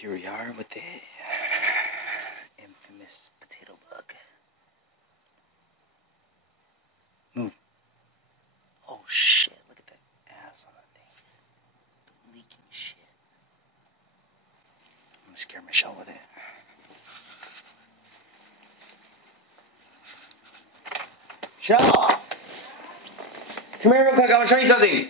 Here we are with the infamous potato bug. Move. Oh shit, look at that ass on that thing. The leaking shit. I'm gonna scare Michelle with it. Michelle! Come here real quick, I wanna show you something.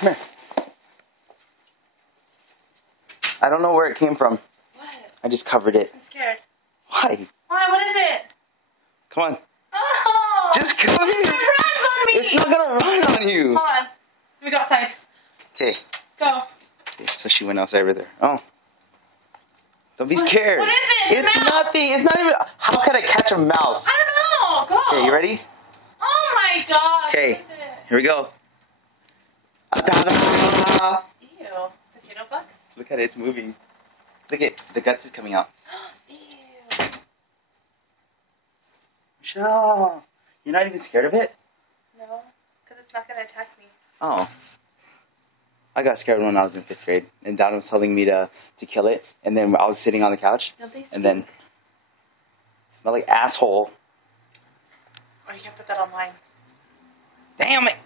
Come here. I don't know where it came from. What? I just covered it. I'm scared. Why? Why? What is it? Come on. Oh! Just come here. It runs on me! It's not gonna run on you. Hold on. Let me go outside. Okay. Go. Okay, so she went outside with her. Oh. Don't be scared. What is it? It's nothing. It's not even. How can I catch a mouse? I don't know. Go. Okay, you ready? Oh my god. Okay. What is it? Here we go. Ta-da! Ew. Potato bugs? Look at it. It's moving. Look at the guts is coming out. Ew. Michelle, you're not even scared of it? No, because it's not going to attack me. Oh. I got scared when I was in 5th grade, and Dad was telling me to kill it, and then I was sitting on the couch, Don't they stink? and then it smelled like asshole. Oh, you can't put that online. Damn it!